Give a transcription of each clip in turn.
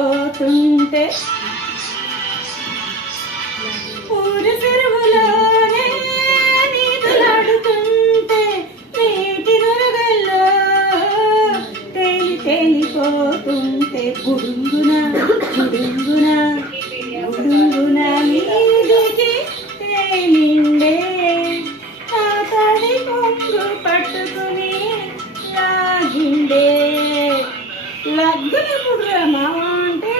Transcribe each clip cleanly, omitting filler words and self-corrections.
తెల్లిపోతుంటే ఊరి చెరువులోనే నీతులాడుతుంటే నీటి నురగల్లో తేలిపోతుంటే గుడుంగున గుడుంగున గుడుంగున నీదికి తేలిండే ఆ తడి కొంగు పట్టుకుని లాగిండే లగ్గున పుడ్రమా అంటే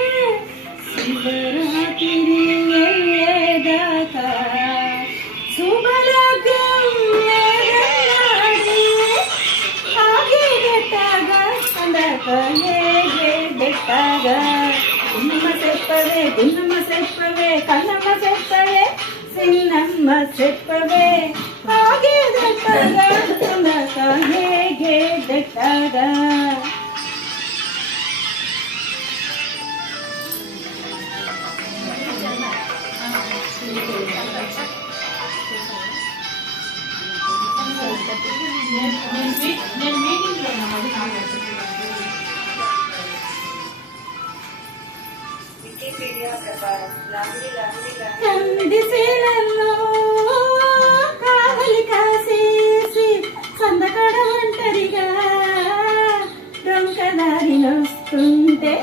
శివరాత్రి వెళ్ళేదాకా శుభలగ్గం లేదన్నాడే ఆగే గెట్టాగా అందాక ఏగే గెట్టాగా గున్నమ్మ చెప్పవే కన్నమ్మ చెప్పవే చిన్నమ్మ చెప్పవే ఆగే గెట్టాగా అందాక ఏగే గెట్టాగా కందిశీలలో కావలి కాసేసి సందకడ ఒంటరిగా డొంకదారినొస్తుంటే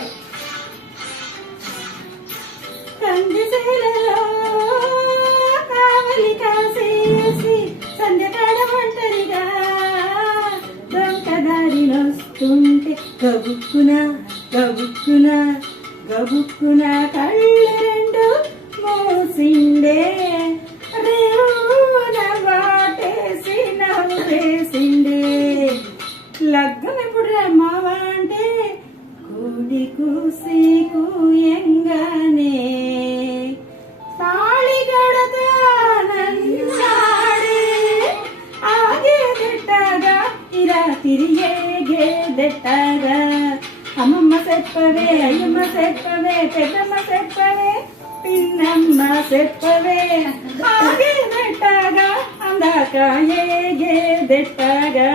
కందిశీలలో కావలి కాసేసి సందకడ ఒంటరిగా డొంకదారినొస్తుంటే గబుక్కున గబుక్కున గబుక్కున కళ్ళు రెండు మూసిండే రేవున వాటేసి నవ్వేసిండే లగ్గం ఎప్పుడు రమ్మవా అంటే కూడి కూసి కూయంగానే తాళి గడతానన్నాడే ఆగేదెట్టాగా ఇలా తిరిగేగేదెట్టాగా అమ్మమ్మ చెప్పవే అయ్యమ్మ చెప్పవే పెద్దమ్మ చెప్పవే పిన్నమ్మ చెప్పవే ఆగేదెట్టాగా అందాక ఏగేదెట్టాగా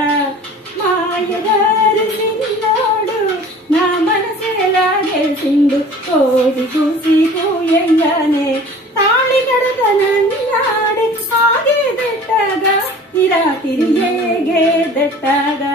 మాయగారు చిన్నోడు నా మనసేలాగేసిండు కోడి కూసి కూయంగానే తాళి కడతనన్నాడే ఆగేదెట్టాగా ఇలా తిరిగేగేదెట్టాగా